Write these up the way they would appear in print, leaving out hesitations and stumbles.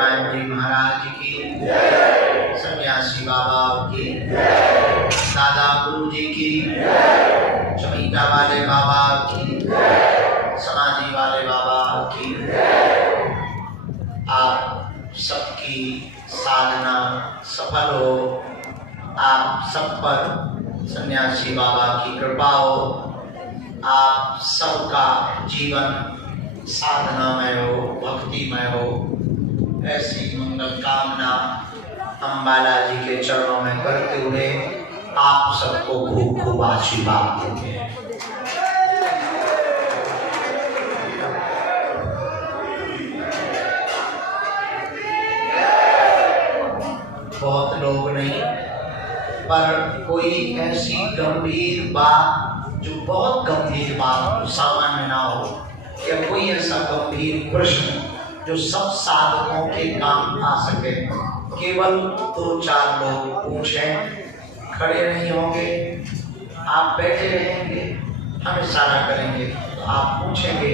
प्रेमानंद जी महाराज की, सन्यासी बाबा की, दादा गुरु जी की, चमीटा वाले बाबा की, समाधि वाले बाबा की। आप सबकी साधना सफल हो, आप सब पर सन्यासी बाबा की कृपा हो, आप सबका जीवन साधनामय हो, भक्तिमय हो। ऐसी मंगल कामना हम बालाजी के चरणों में करते हुए आप सबको खूब खूब आशीर्वाद देते हैं। बहुत लोग नहीं, पर कोई ऐसी गंभीर बात जो बहुत गंभीर बात सामान्य ना हो, या कोई ऐसा गंभीर प्रश्न जो सब साधकों के काम आ सके, केवल 2-4 लोग पूछें। खड़े नहीं होंगे, आप बैठे रहेंगे, हम इशारा करेंगे तो आप पूछेंगे।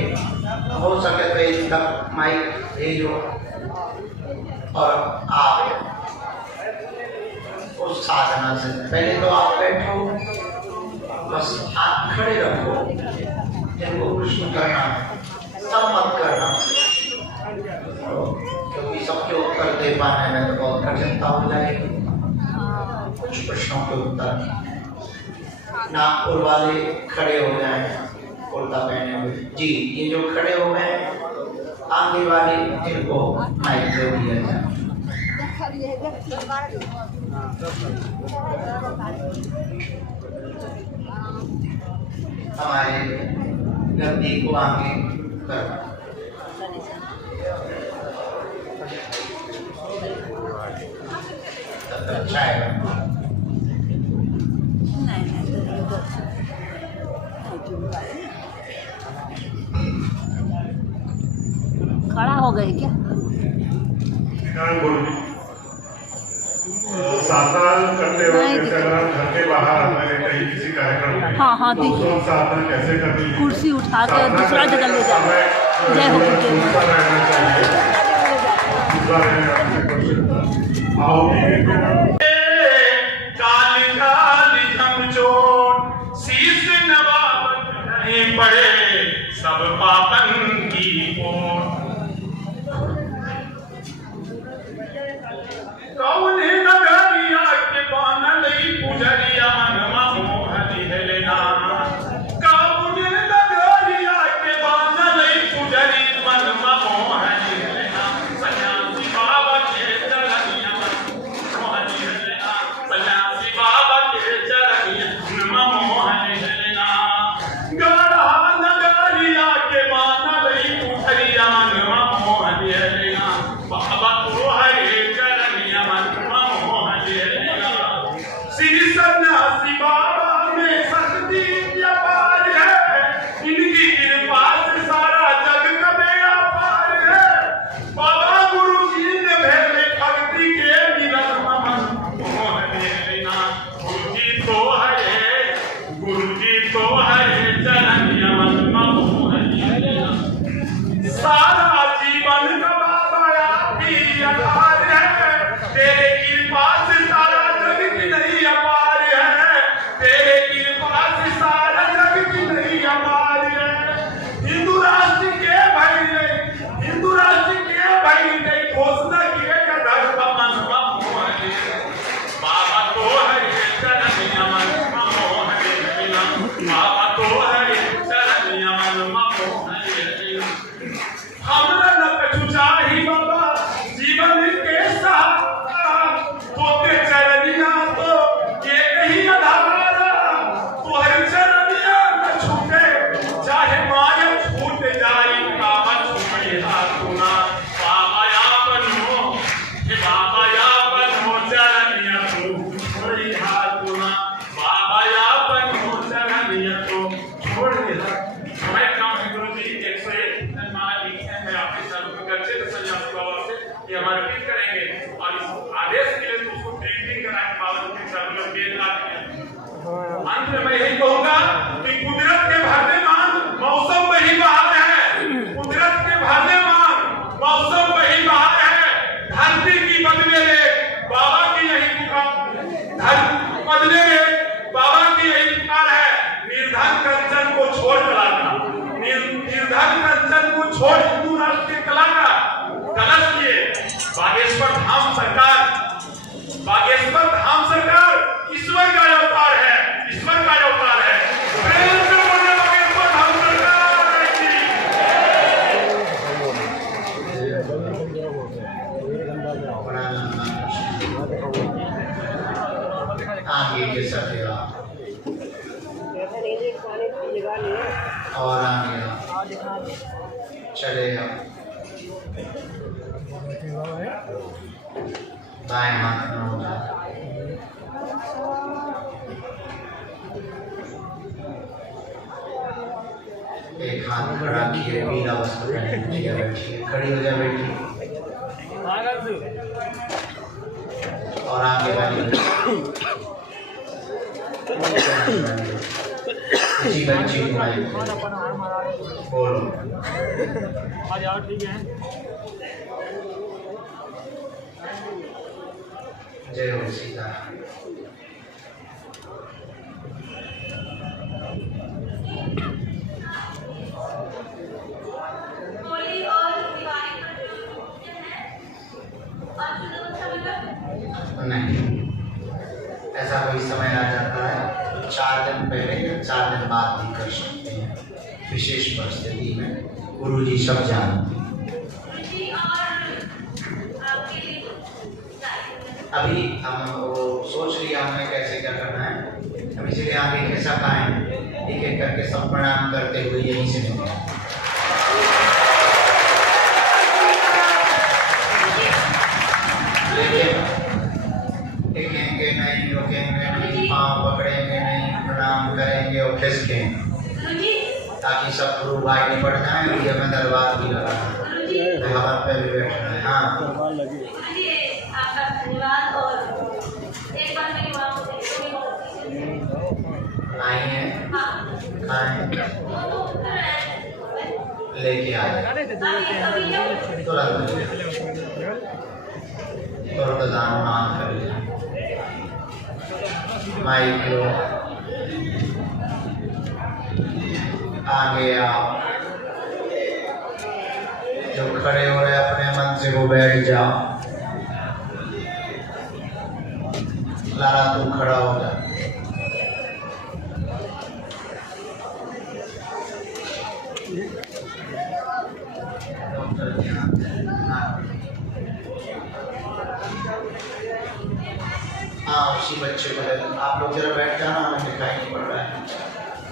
हो सके तो एक तक माइक भेजो और आप उस साधना से पहले तो आप बैठो, बस हाथ खड़े रखो। जिनको प्रश्न करना सब मत करना, क्योंकि सबके उत्तर दे पाने में तो बहुत कठिनता हो जाएगी। कुछ प्रश्नों के उत्तर नागपुर वाले खड़े हो जाएं, कुर्ता पहने हुए जी। ये जो खड़े हो गए आगे वाले, इनको माइक दे दिया जाए। हमारे गद्दी को आगे कर। अच्छा है। खड़ा हो गए क्या? साधना करते वक्त घर के बाहर कहीं किसी कार्यक्रम में हाँ देखिए, साधना कैसे करनी, कुर्सी उठा कर दूसरा जगह ले जाए। जय हो पड़े सब पापन की ओर। कौन नगरिया के बानल पुजरिया मनवा मोहनी हेलेना। कौन नगरिया के बानल पुजरी मनवा मोहनी हेलेना। सन्यासी बाबा के चरनिया मोहनी हेलेना। सन्यासी बाबा के चरनिया मनवा मोहनी हेलेना। गढ़ा नगरिया के बानल पुजरिया मनवा मोहनी हेलेना। बाबा को हरे श्री सन्यासी बाबा में शक्ति अपार है। इनकी कृपा से सारा जग का बेड़ा पार है। बाबा गुरु जी ने भेजे भक्ति के मिलन मोहन लेना। गुरु जी तो हरे, गुरु जी तो हरे चरनिया मन मोहन लेना। सारा जीवन का बाबा आप ही आधार है। तेरे कृपा से सारा नहीं अपार है। तेरे कृपा से सारा जग की नहीं अपार है। हिंदू राष्ट्र के भाई ने घोषणा की है धर्म मनवा मोहन। बाबा तो हरे चरनिया मनवा मोहन। बाबा तो हरे चरनिया मनवा मोहन। हमरा न कछु चाही बाबा जीवन के साथ, तोते चरनिया तो ये नहीं आधारा। तोहर चरनिया न छूटे चाहे माया छूट जाई। बाबा छूटे हाथुना बाबा यापन हो, बाबा यापन हो चरनिया तो छोड़ी हाथुना। बाबा यापन हो चरनिया तो छोड़ी हाथ। हमारे काम है गुरु जी 101 माला लिखे हैं। मैं आपके साथ अच्छे से सन्यासी बाबा से ये हमारे फील करेंगे और इस आदेश के लिए उसको ट्रेनिंग कराएं। बाबा के साथ लोग बेद लाते हैं। अंत में मैं यही कहूंगा कि कुदरत के भरने मान मौसम वही बहार है। कुदरत के भरने मान मौसम वही बहार है। धन कंचन को छोड़ हिंदू राष्ट्र के कला का कलश किए। बागेश्वर धाम सरकार ईश्वर का अवतार है, ईश्वर का अवतार है। प्रेम से बोलिए बागेश्वर धाम सरकार की। आगे के सकेगा और आगे चलेगा। दाएं हाथ में होगा, एक हाथ खड़ा किए, पीला वस्त्र पहने बैठिए, खड़ी हो जाए बेटी और आगे बढ़िए। जी बच्ची बोलो जय हो सीता। नहीं, ऐसा कोई समय आ जाता है 4 दिन पहले या 4 दिन बाद भी कर सकते हैं, विशेष परिस्थिति में। गुरु जी सब जानते हैं। अभी हम वो सोच लिया हमने कैसे क्या करना है, हम इसीलिए आगे कैसा पाएं, एक एक करके सब प्रणाम करते हुए यहीं से मिलेंगे। टिकेंगे नहीं, रुकेंगे नहीं, पाँव पकड़ेंगे नहीं, प्रणाम करेंगे और खिसकेंगे, ताकि सब गुरु भाई निपट जाए। और हमें दरबार भी लगा है, हवा पे भी बैठना है। हाँ आइए, खाएं, लेके आ जाए तुरंत दान मांग कर लिया। माइक लो, आगे आओ, जो खड़े हो रहे अपने मन से वो बैठ जाओ। लारा तू खड़ा हो जा। हाँ उसी बच्चे को ले, आप लोग जरा बैठ जाना, हमें दिखाई नहीं पड़ रहा है।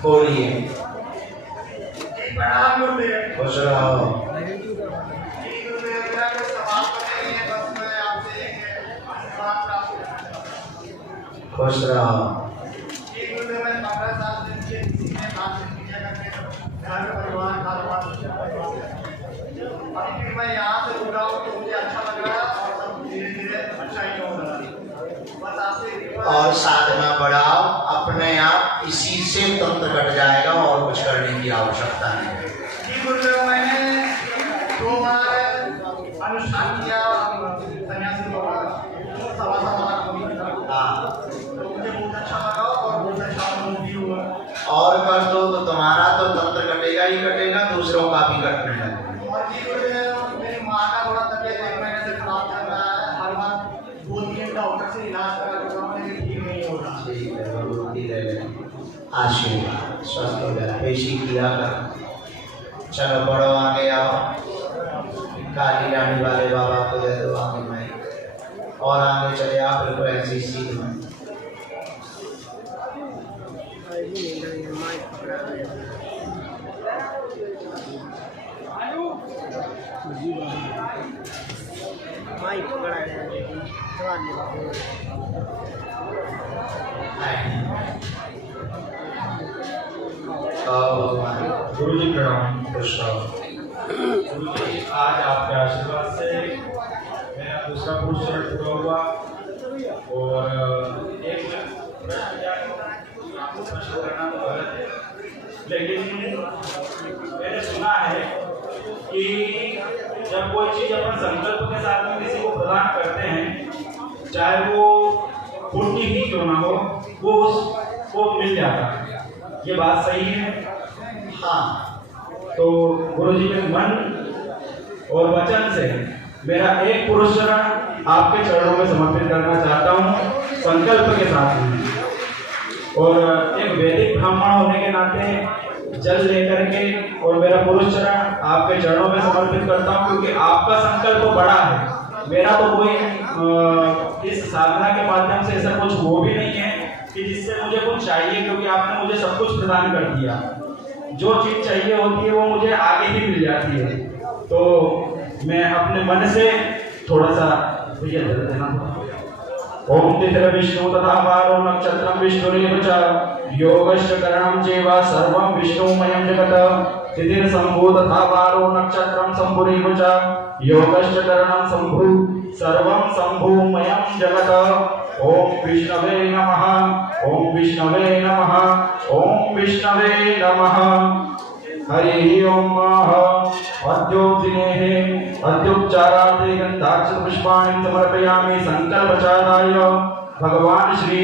बोलिए खुश रहो। खुश रहो। मैं यहाँ से जुड़ा हूँ तो मुझे अच्छा लग रहा है और सब धीरे धीरे अच्छा ही हो रहा है। बस आपसे और साधना बढ़ाओ, अपने आप इसी से तंत्र कट जाएगा और कुछ करने की आवश्यकता नहीं। जी गुरुदेव, मैंने 2 बार अनुष्ठान किया सन्यासी तो मुझे बहुत अच्छा लगा और बहुत अच्छा अनुभव भी हुआ। और कर दो तो तुम्हारा तो तंत्र कटेगा ही कटेगा, दूसरों का भी कटने लगेगा। और जी गुरुदेव, मेरी माँ का थोड़ा तबियत 1 महीने से खराब चल रहा है, हर बार 2-3 डॉक्टर से इलाज करा ठीक नहीं हो रहा। ठीक है, भगवती ले लें आशीर्वाद, स्वस्थ हो जाए। पेशी किया कर, चलो बढ़ो, आगे आओ। काली रानी वाले बाबा को दे दो आगे में, और आगे चले आप बिल्कुल ऐसी सीध में। गुरु जी प्रणाम। खुश रहो। गुरु जी, आज आपके आशीर्वाद से मेरा दूसरा पुरुष शरण पूरा हुआ और एक प्रश्न करना तो गलत है, लेकिन मैंने सुना है कि जब कोई चीज अपन संकल्प के साथ में किसी को प्रदान करते हैं, चाहे वो फूटी ही क्यों ना हो, वो उसको मिल जाता है। ये बात सही है? हाँ, तो गुरु जी के मन और वचन से मेरा एक पुरस्कार आपके चरणों में समर्पित करना चाहता हूँ, संकल्प के साथ में। और एक वैदिक ब्राह्मण होने के नाते जल लेकर के और मेरा पुरस्कार आपके चरणों में समर्पित करता हूँ, क्योंकि आपका संकल्प बड़ा है। मेरा तो कोई इस साधना के माध्यम से ऐसा कुछ वो भी नहीं है कि जिससे मुझे कुछ चाहिए, क्योंकि आपने मुझे सब कुछ प्रदान कर दिया। जो चीज चाहिए होती है वो मुझे आगे ही मिल जाती है। तो मैं अपने मन से थोड़ा सा भैया जल देना। ओम तिथिर विष्णु तथा वारो नक्षत्रम विष्णुरेव च योगश्च करणं चैव सर्वं विष्णुमयं जगत्। तिथिर शंभु तथा वारो नक्षत्रम शंभुरेव च योगश्च करणं शंभु सर्वं शंभुमयं जगत्। ओम विष्णवे नमः, ओम विष्णवे नमः, ओम विष्णवे नमः। हरि ओम। अद्योदिने अद्योपचारार्थे गन्धाक्षरपुष्पाणि समर्पयामि। संकल्पचाराय भगवान श्री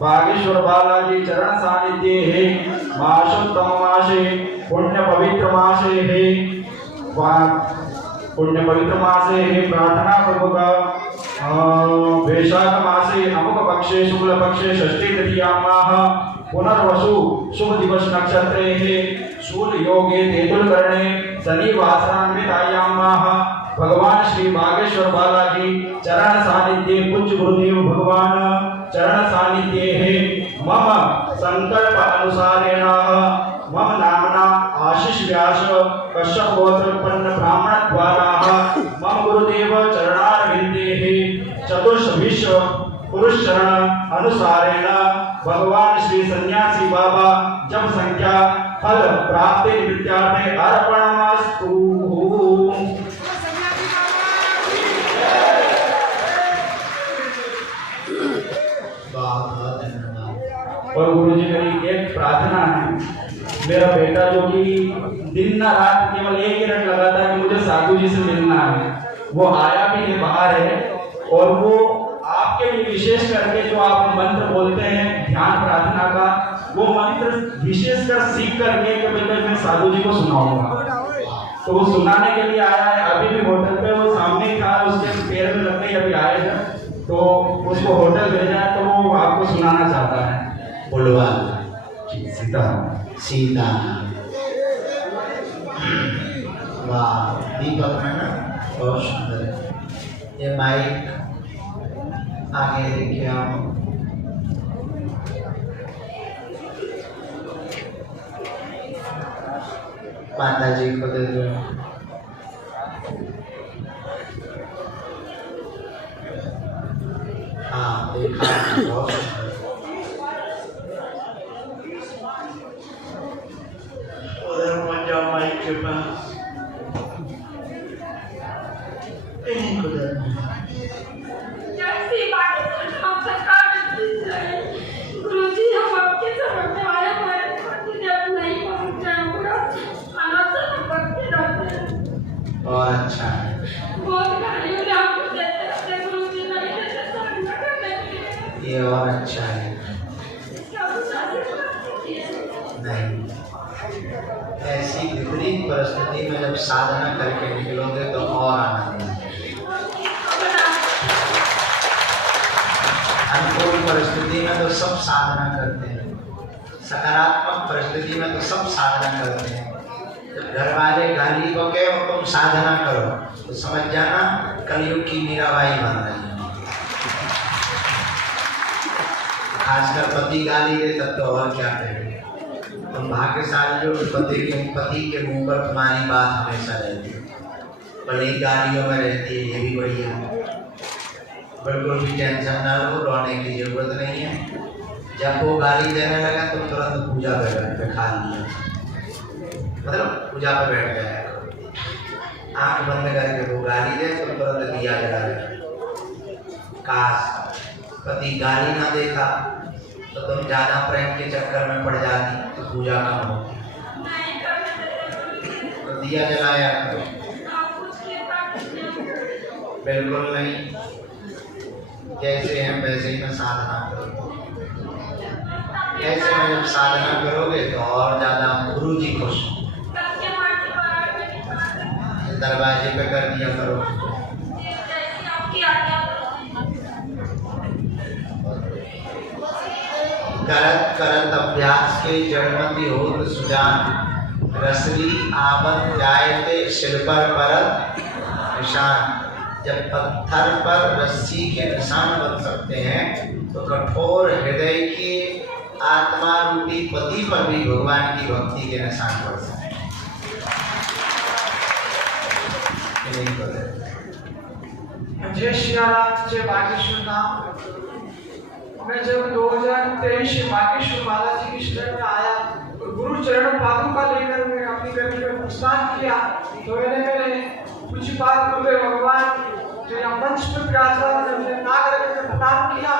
बागेश्वर बालाजी चरण सानिध्ये मासोत्तम मासे पुण्य पवित्र मासे प्रार्थना पूर्वक वैशाख मासे अमुक पक्षे शुक्ल पक्षे षष्ठी तृतीयामाह पुनर्वसु शुभ दिवस नक्षत्रे शूल योगे तेतुल करणे शनिवासरान्वितायामाह भगवान श्री बागेश्वर बालाजी चरण सानिध्ये पूज्य गुरुदेव भगवान चरण सानिध्ये मम संकल्प अनुसारेण मम नामना आशीष व्यास कश्यप गोत्र उत्पन्न ब्राह्मण द्वारा मम गुरुदेव चरणारविंदे चतुर्विश पुरुष चरण अनुसारेण भगवान श्री सन्यासी बाबा जप संख्या फल प्राप्ति विद्यार्थे अर्पणमस्तु। और गुरु जी मेरी एक प्रार्थना है, मेरा बेटा जो कि दिन न रात केवल एक ही रट लगाता है कि मुझे साधु जी से मिलना है, वो आया भी नहीं, बाहर है। और वो आपके लिए विशेष करके जो आप मंत्र बोलते हैं ध्यान प्रार्थना का, वो मंत्र विशेषकर सीख करके मैं साधु जी को सुनाऊंगा। तो वो सुनाने के लिए आया है। अभी भी होटल पे वो सामने था, उसके पैर में लग गई, अभी आएगा तो उसको होटल भेजा है, तो वो आपको सुनाना चाहता है। बोलवा सीता सीता। वाह, दीपक में ना बहुत सुंदर है। ये माइक आगे लेके आओ। माता जी को दे दो। हाँ देखा, बहुत सुंदर। उधर मत जाओ माइक के पास, इन्हीं को दे दो। गुरुजी हम आपके चरण में आए, हमारे पति ने अब नहीं पहुंचा पूरा अनाथ भक्ति रहते हैं। और अच्छा है, बहुत गालियों ने हमको देते रहते, गुरुजी नहीं देते साधना करने के लिए। ये और अच्छा है। इसका नहीं, ऐसी विपरीत परिस्थिति में जब साधना करके निकलोगे तो और आनंद है। अनुकूल परिस्थिति में तो सब साधना करते हैं, सकारात्मक परिस्थिति में तो सब साधना करते हैं। जब घर वाले गाली को कहे तुम साधना करो तो समझ जाना कलयुग की मीराबाई बन रही है। खासकर पति गाली दे तब तो और क्या कहेंगे। तुम भाग्यशाली हो, पति के मुंह पर तुम्हारी बात हमेशा रहती है, भले गालियों में रहती है, ये भी बढ़िया। बिल्कुल भी टेंशन ना लो, रोने की जरूरत नहीं है। जब वो गाली देने लगा तो तुरंत पूजा पे खा लिया, मतलब पूजा पे बैठ गया। आंख बंद करके वो गाली दे तो तुरंत दिया जला देगा। काश पति गाली ना देता तो तुम ज्यादा प्रेम के चक्कर में पड़ जाती तो पूजा कम होती। तो दिया जलाया करो। बिल्कुल नहीं, जैसे हैं वैसे ही में साधना करो। ऐसे में जब साधना करोगे तो और ज्यादा गुरु जी खुश। दरवाजे पे कर दिया करो। जैसी आपकी आज्ञा। करत करत अभ्यास के जड़मति होत सुजान, रसली आवत जायते सिर पर परत निशान। जब पत्थर पर रस्सी के निशान बन सकते हैं तो कठोर हृदय के आत्मा रूपी पति पर भी भगवान की भक्ति के निशान पड़ सकते हैं। जय श्रीराम, जय बागेश्वर धाम। मैं जब 2023 में बागेश्वर बालाजी की शरण में आया और गुरु चरण पादुका लेकर मैं अपनी गर्मी में प्रस्थान किया तो मैंने पूज्यपाद गुरुदेव भगवान जो यहाँ मंच पर विराजमान है नाग रख कर प्रणाम किया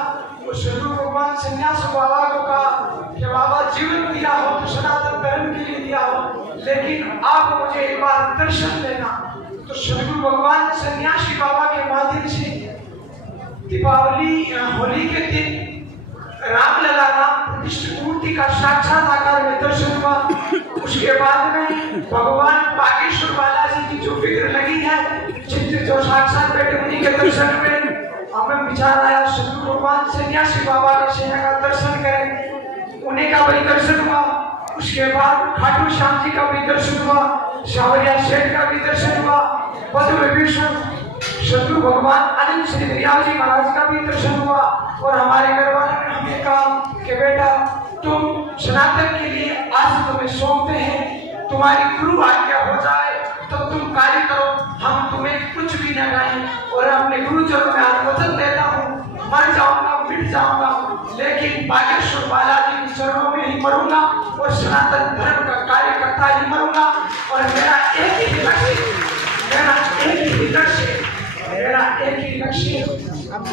और सदगुरु भगवान सन्यास बाबा को कहा कि बाबा जीवन दिया हो तो सनातन धर्म के लिए दिया हो, लेकिन आप मुझे एक बार दर्शन देना। तो सदगुरु भगवान सन्यासी बाबा के माध्यम से दीपावली होली के दिन रामलला राम प्रतिष्ठित मूर्ति का साक्षात आकार में दर्शन हुआ। उसके बाद में भगवान बागेश्वर बालाजी की जो विग्रह लगी है चित्र जो साक्षात बैठे उन्हीं के दर्शन में हमें विचार आया सदगुरु भगवान सन्यासी बाबा का सेना का दर्शन करें, उन्हीं का भी दर्शन हुआ। उसके बाद खाटू श्याम जी का भी दर्शन हुआ, सावरिया सेठ का भी दर्शन हुआ, पद्म विभूषण सदगुरु भगवान आनंद श्री दरियाव जी महाराज का भी दर्शन हुआ। और हमारे घर वालों ने हमें कहा कि बेटा तुम सनातन के लिए आज तुम्हें सौंपते हैं, तुम्हारी गुरु आज्ञा हो जाए तो तुम कार्य करो, हम तुम्हें कुछ भी न कहें। और अपने गुरु चरणों में आज वचन देता हूँ, मर जाऊंगा मिट जाऊंगा लेकिन बागेश्वर बालाजी के चरणों में ही मरूंगा और सनातन धर्म का कार्य करता ही मरूंगा। और मेरा एक ही लक्ष्य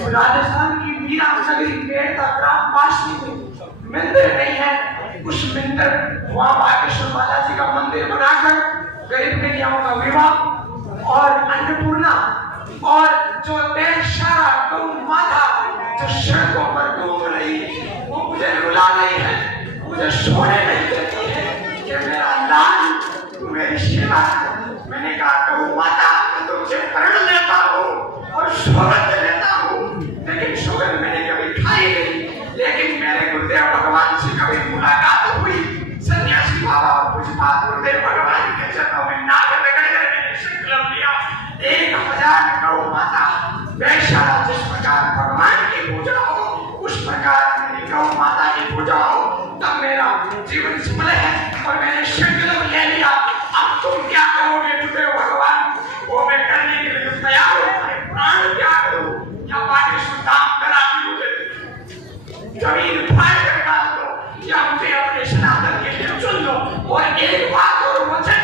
राजस्थान की मीरा नगरी मेरठ ग्राम पासनी में मंदिर नहीं है, उस मंदिर वहाँ बागेश्वर बालाजी का मंदिर बनाकर गरीब कन्याओं का विवाह और अन्नपूर्णा और जो सारा गौ माता जो सड़कों पर घूम रही वो मुझे रुला रही है, मुझे सोने नहीं देती है कि मेरा लाल तू मेरी सेवा। मैंने कहा गौ माता मैं तुमसे प्रण लेता हूँ और स्वागत लेता हूँ, लेकिन स्वागत मैंने कभी खाई नहीं। लेकिन मेरे गुरुदेव भगवान से कभी मुलाकात हुई, सन्यासी बाबा और पूज्यपाद गुरुदेव भगवान के चरणों में नाक रगड़कर मैंने संकल्प लिया 1000 गौ माता वैशाला जिस प्रकार भगवान की पूजा हो उस प्रकार मेरी गौ माता की पूजा हो, तब मेरा जीवन सफल है। और मैंने संकल्प ले लिया, अब तुम क्या करोगे गुरुदेव भगवान, वो मैं करने के लिए तैयार हूँ। प्राण क्या करूँ या बागेश्वर धाम करा दी मुझे, जमीन फाड़ कर डाल दो या मुझे अपने सनातन के लिए चुन लो। और एक बात और वचन,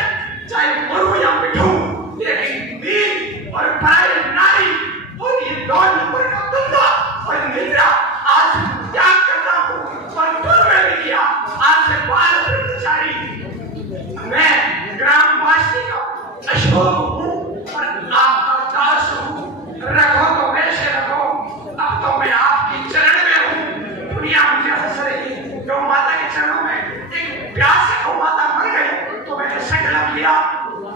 चाहे मरूं या मिटूं, लेकिन वीर और पराई नारी और ये 2 नंबर का धंधा और निद्रा आज त्याग करता हूँ और पूर्व में किया। आज से 12 ब्रह्मचारी मैं ग्रामवासी का अशोक हूँ और आपका दास हूँ, रखो तो वैसे रखो, अब तो मैं आपकी चरण में हूँ। दुनिया मुझे हंस रही, गौ माता के चरणों में एक प्यास से गौ माता मर गई तो मैंने संकल्प लिया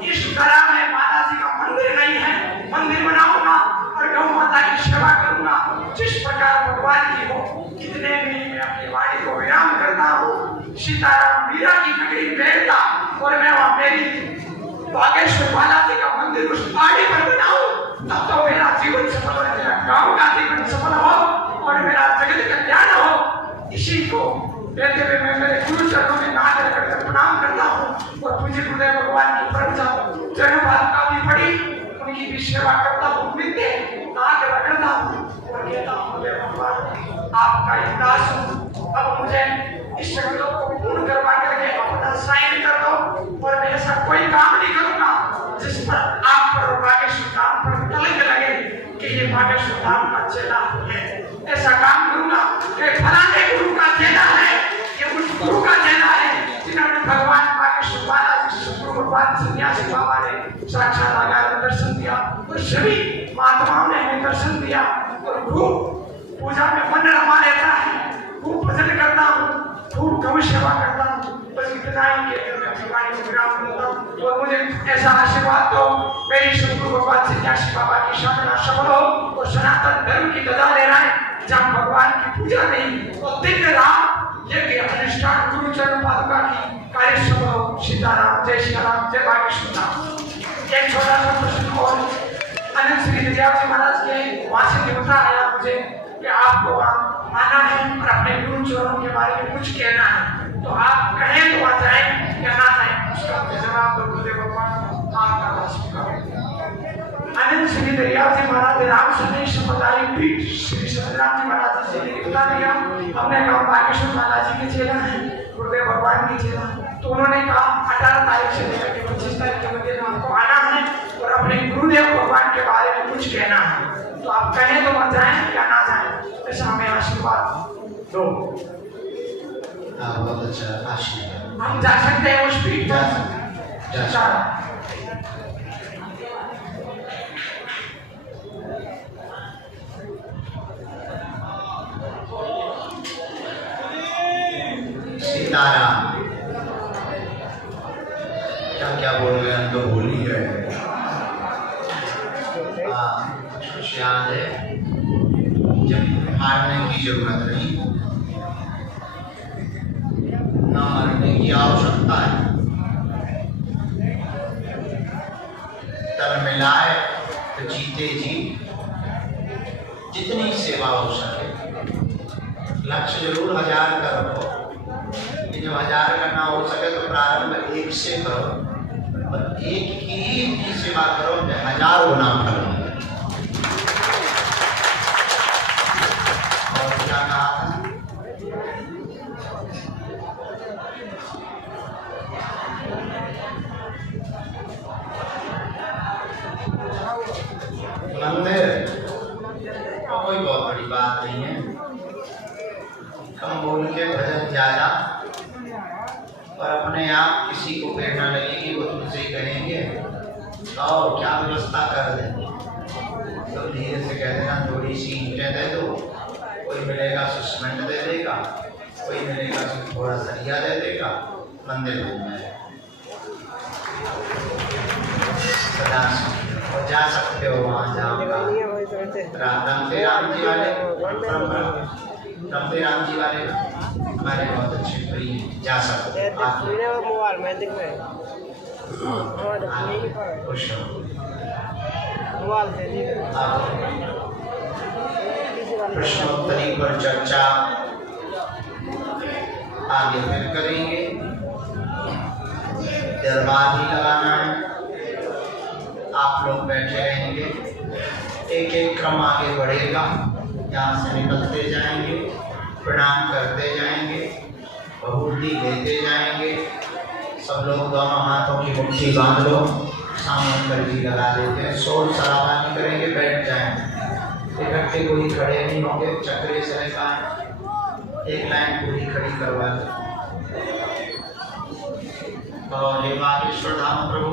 इस तरह में माता जी का मंदिर नहीं है, मंदिर बनाऊंगा और गौ माता की सेवा करूंगा जिस प्रकार भगवान की हो। कितने भी मैं अपनी वाणी को विराम करता हूँ। सीताराम मीरा की नगरी मेरठ और मैं वहाँ मेरी बागेश्वर बालाजी का मंदिर उस पहाड़ी पर बनाऊं, तब तो मेरा जीवन सफल हो, मेरा गांव का जीवन सफल हो और मेरा जगत कल्याण हो। इसी को कहते हुए मैं मेरे गुरु चरणों में नाक रगड़कर प्रणाम करता हूँ और पूज्य गुरुदेव भगवान की चरण पादुका भी पड़ी, उनकी भी सेवा करता हूँ, मिलते नाक रगड़ता हूँ और कहता हूँ भगवान आपका एक दास हूँ, अब मुझे इस शब्दों को पूर्ण करवा करके अपना साइन कर दो और मैं ऐसा कोई काम नहीं करूंगा जिस पर आप पर बागेश्वर धाम पर कलंक लगे कि ये बागेश्वर धाम का चेला है। ऐसा काम करूंगा कि फलाने गुरु का चेला है, ये उस गुरु का चेला है जिन्होंने भगवान बागेश्वर बालाजी सदगुरु भगवान सन्यासी बाबा ने साक्षात आकार में दर्शन दिया और सभी महात्माओं ने हमें दर्शन दिया। और खूब पूजा में मन रमा लेता है, खूब भजन करता हूँ, खूब गौ सेवा करता हूँ, बस इतना ही कहकर मैं अपनी वाणी को विराम देता हूँ और मुझे ऐसा आशीर्वाद दो मेरी सदगुरु भगवान सन्यासी बाबा की शान सफल हो और सनातन धर्म की गदा ले रहा है जहाँ भगवान की पूजा नहीं और दिन रात यज्ञ अनुष्ठान गुरु चरण पादुका की कार्य सफल हो। सीताराम, जय श्री राम, जय बागेश्वर धाम। एक छोटा सा प्रश्न और अनंत श्री विद्यार्थी जी महाराज के वहां से निमंत्रण आया मुझे कि आपको वहाँ आना है और अपने गुरु चरणों के बारे में कुछ कहना है, तो आप कहें तो आ जाए या ना जाए उसका जवाब दो गुरुदेव भगवान आपका वास्तव। अनंत श्री दरियाव जी महाराज राम संदेश पधारी पीठ श्री सत्यनारायण जी महाराज जी से बता दिया। हमने कहा बागेश्वर महाराज जी के चेला हैं, गुरुदेव भगवान के चेला, तो उन्होंने कहा 18 तारीख से लेकर के 25 तारीख के मध्य में आपको आना है और अपने गुरुदेव भगवान के बारे में कुछ कहना है, तो आप कहें तो मत जाएं या ना जाएं, ऐसा हमें आशीर्वाद दो। बहुत अच्छा आशीर्वाद। हम जा सकते हैं उस पीठ जा पर? सकते। सीताराम, क्या बोल रहे हैं, हम तो भूल ही गए। कुछ याद है, जब हारने की जरूरत नहीं, न मरने की आवश्यकता है, तन मिलाए तो जीते जी, जितनी सेवा हो सके। लक्ष्य जरूर 1000 का रखो, जब 1000 का ना हो सके तो प्रारंभ 1 से करो और 1 की सेवा करो, 1000 गुना फल। और क्या कहा था? मंदिर कोई बहुत बड़ी बात नहीं है, कम बोल के भजन ज्यादा, और अपने आप किसी को प्रेरणा लगेगी वो तुमसे कहेंगे और क्या व्यवस्था कर देंगे, तो धीरे से कह देना थोड़ी सी ईंटें दे दो, कोई मिलेगा सीमेंट दे देगा, कोई मिलेगा थोड़ा सरिया दे देगा, मंदिर बन जाएगा। सदा और जा सकते हो वहाँ जाऊँगा। रामते राम जी वाले रामते राम जी वाले हमारे बहुत अच्छे प्रिय, जा सकते हो। खुश हो। प्रश्नोत्तरी पर चर्चा आगे फिर करेंगे। दरबार ही लगाना है, आप लोग बैठे रहेंगे, एक एक क्रम आगे बढ़ेगा, यहाँ से निकलते जाएंगे, प्रणाम करते जाएंगे, बहुती लेते जाएंगे। सब लोग दोनों हाथों की मुट्ठी बांध लो, सामने करजी लगा देते हैं, शोर शराबा नहीं करेंगे, बैठ जाएंगे। इकट्ठे कोई खड़े नहीं होंगे, चक्रे से का एक लाइन पूरी खड़ी करवा दो। तो हे बागेश्वर धाम प्रभु,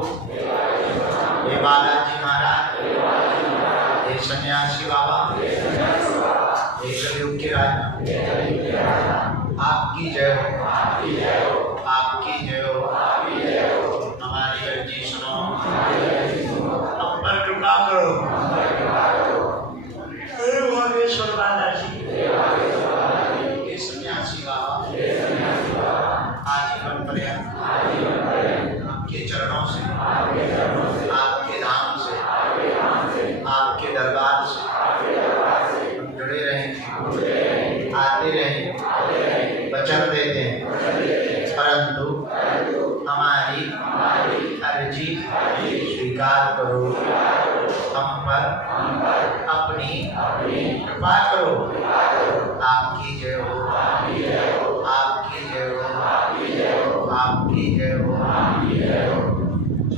हे बालाजी महाराज, हे सन्यासी बाबा, हे कलयुग के राजा, आपकी जय हो, आपकी जय हो। हमारी अर्जी सुनो, हम पर कृपा करो। हे बागेश्वर बालाजी, हे सन्यासी बाबा, आजीवन पर्यंत आपके चरणों से, आपके धाम से, आपके दरबार से हम जुड़े रहें, आते रहें, वचन देते हैं, परंतु हमारी अर्जी स्वीकार करो, हम पर अपनी कृपा करो। आपकी जय हो, आपकी जय हो, आपकी जय हो।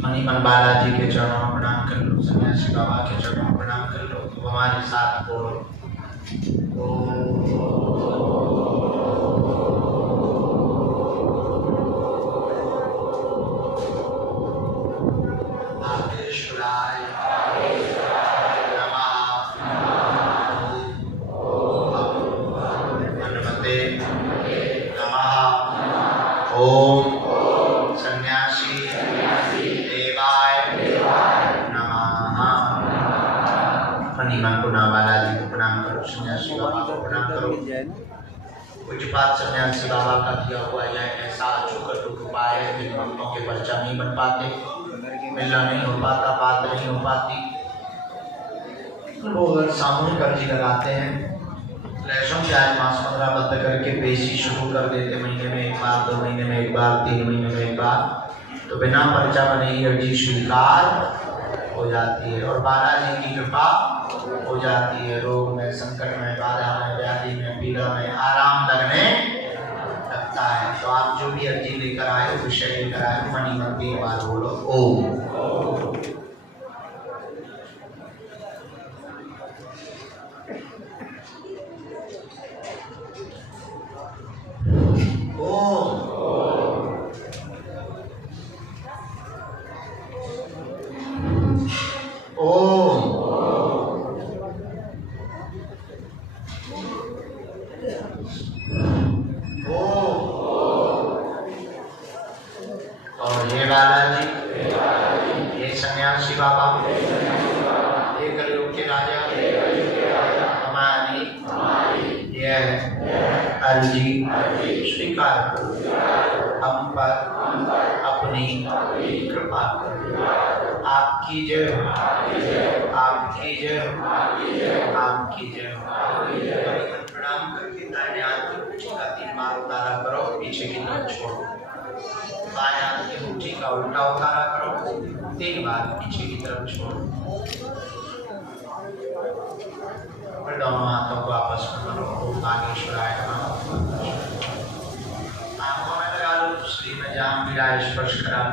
मणिमन बालाजी के चरणों में प्रणाम कर लो, सन्यासी बाबा के चरणों में प्रणाम कर लो। तो हमारे साथ बोलो, बागेश्वराय नमः, हनुमते नमः, ओम मणिमन पुनः बालाजी को प्रणाम करो, सन्यासी बाबा को प्रणाम करो। पूज्यपात सन्यासी बाबा का दिया हुआ यह ऐसा अचूक उपाय है जिन भक्तों के पर्चा नहीं बन पाते, मिलना नहीं हो पाता, बात नहीं हो पाती, वो अगर सामूहिक अर्जी लगाते हैं, लहसुन प्याज मांस 15 बंद करके बेसी शुरू कर देते, महीने में एक बार, 2 महीने में एक बार, 3 महीने में एक बार, तो बिना पर्चा बने ही अर्जी स्वीकार हो जाती है और बालाजी की कृपा हो जाती है। रोग में, संकट में, बाधा में, व्याधि में, पीड़ा में आराम लगने लगता है। तो आप जो भी अर्जी लेकर आए, विषय लेकर आए, मणि मन 3 बार बोलो ओम। और हे बालाजी, हे सन्यासी बाबा, हे कलयुग के राजा, हमारी यह अर्जी स्वीकार करो, हम पर अपनी कृपा करो। आपकी जय, आपकी जय, आपकी जय। प्रणाम करके दाहिने हाथ की मुट्ठी का 3 बार उतारा करो, पीछे की तरफ छोड़ो। बाएं हाथ की मुट्ठी का उल्टा उतारा करो, 3 बार पीछे की तरफ छोड़ो। और दोनों हाथों को आपस में करो, ओम बागेश्वराय नमः। आंखों में लगा लो, श्री में जाम पीड़ा स्पर्श करा।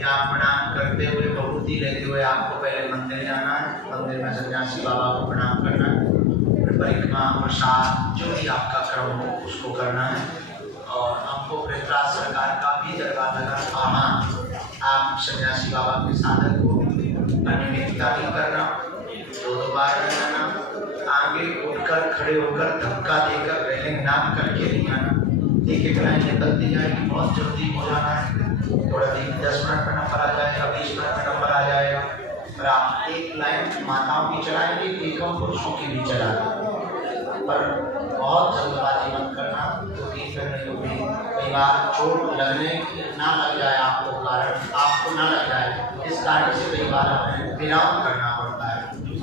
या प्रणाम करते हुए, बहुती लेते हुए आपको पहले मंदिर जाना है, मंदिर में सन्यासी बाबा को प्रणाम करना है, परिक्रमा, प्रसाद, जो भी आपका क्रम हो उसको करना है। और हमको पृथ्वीराज सरकार का भी दरबार लगा आमान, आप सन्यासी बाबा के साधक को अनियमितता नहीं करना, 2 बार रहना, आगे उठकर खड़े होकर धक्का देकर रेलिंग नाम करके नहीं आना। एक लाइन निकलती जाएगी, बहुत जल्दी हो जाना है, थोड़ा 10 मिनट में नंबर आ जाएगा, 20 मिनट में नंबर आ जाएगा। और आप एक लाइन माताओं की चलाएंगे, एकम पुरुषों की भी चलाएंगे, पर बहुत जल्दबाजी मत करना, क्योंकि फिर कई बार चोट लगने ना लग जाए, आपको ना लग जाए, इस कारण से कई बार हमें विराम करना पड़ता है।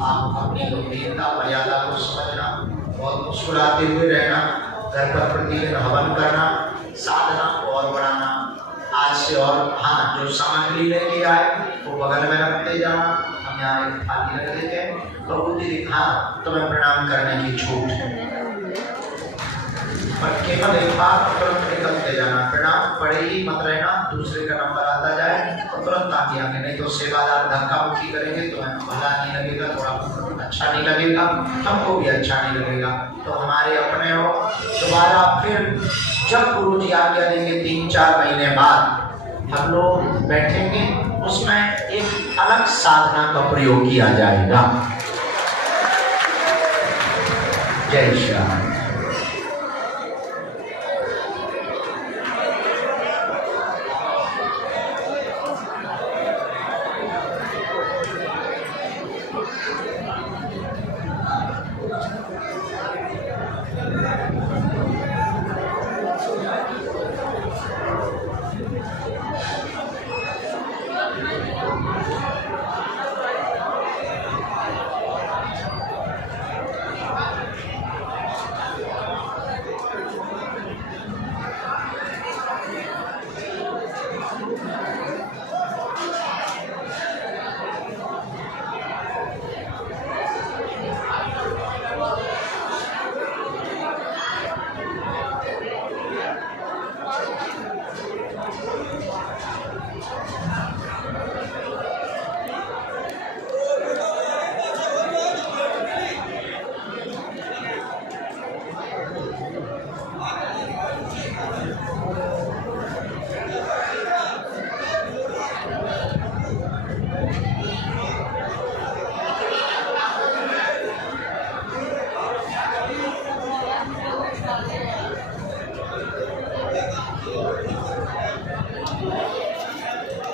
आप अपनी गंभीरता मर्यादा को समझना, बहुत मुस्कुराते हुए रहना, घर पर प्रतिदिन हवन करना, साधना और बढ़ाना। आज से और हाँ, जो सामग्री लेके आए वो बगल में रखते जाना, हम यहाँ एक थाली रख देते हैं, प्रभु हाँ तुम्हें प्रणाम करने की छूट है, पर केवल एक बार तुरंत निकलते जाना, प्रणाम पड़े ही मत रहना, दूसरे का नंबर आता जाए तो तुरंत आगे आगे, नहीं तो सेवादार धक्का मुक्की करेंगे तो हमें भला नहीं लगेगा, थोड़ा अच्छा नहीं लगेगा, हमको भी अच्छा नहीं लगेगा। तो हमारे अपने हो, दोबारा फिर जब गुरु जी आज्ञा देंगे 3-4 महीने बाद हम लोग बैठेंगे, उसमें एक अलग साधना का प्रयोग किया जाएगा। जय श्री राम।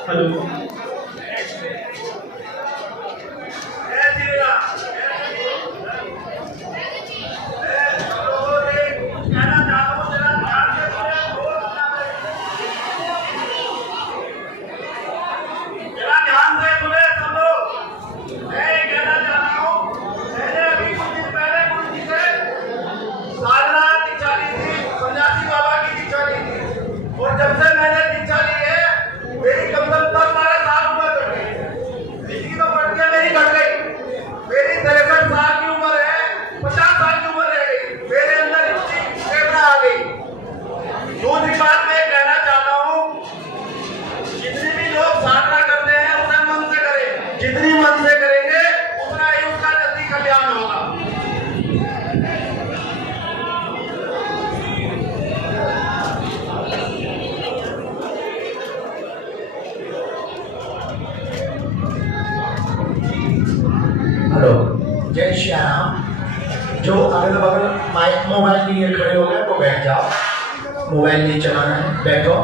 हेलो। होगा। हेलो, जय श्री राम। जो अगल बगल मोबाइल लिए खड़े हो गए वो बैठ जाओ, मोबाइल नहीं चलाना है, बैठो।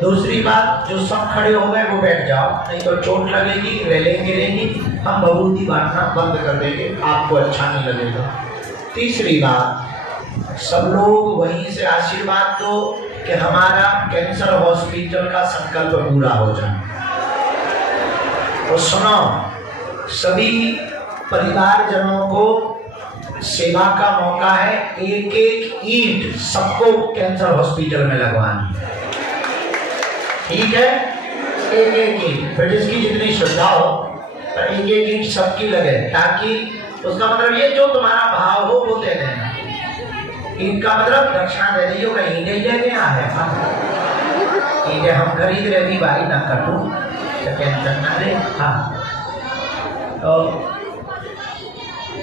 दूसरी बात, जो सब खड़े हो गए वो बैठ जाओ, नहीं तो चोट लगेगी, रेलिंग गिरेगी, हम भभूति बांटना बंद कर देंगे, आपको अच्छा नहीं लगेगा। तीसरी बात, सब लोग वहीं से आशीर्वाद दो कि हमारा कैंसर हॉस्पिटल का संकल्प पूरा हो जाए। और सुनो, सभी परिवारजनों को सेवा का मौका है, एक एक ईंट सबको कैंसर हॉस्पिटल में लगवानी, ठीक है? एक एक ईंट, फिर जिसकी जितनी श्रद्धा हो एक एक ईंट सबकी लगे, ताकि उसका मतलब ये जो तुम्हारा भाव हो वो दे देना। ईंट का मतलब दक्षिणा दे दी, होगा ईंटे ही लेके आ है, ईंटे हम खरीद रहे थी भाई, ना कटू तो टेंशन ना ले। हाँ, तो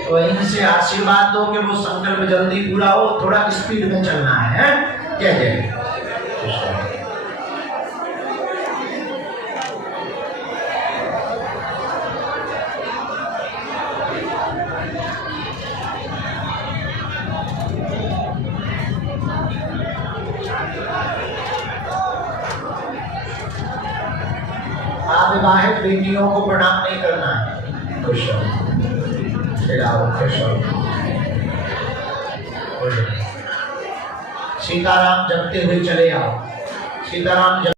वहीं से आशीर्वाद दो कि वो संकल्प जल्दी पूरा हो, थोड़ा स्पीड में चलना है। जय जय। अविवाहित बेटियों को प्रणाम नहीं करना है। खुश रहो, खुश रहो। सीताराम जपते हुए चले आओ, सीताराम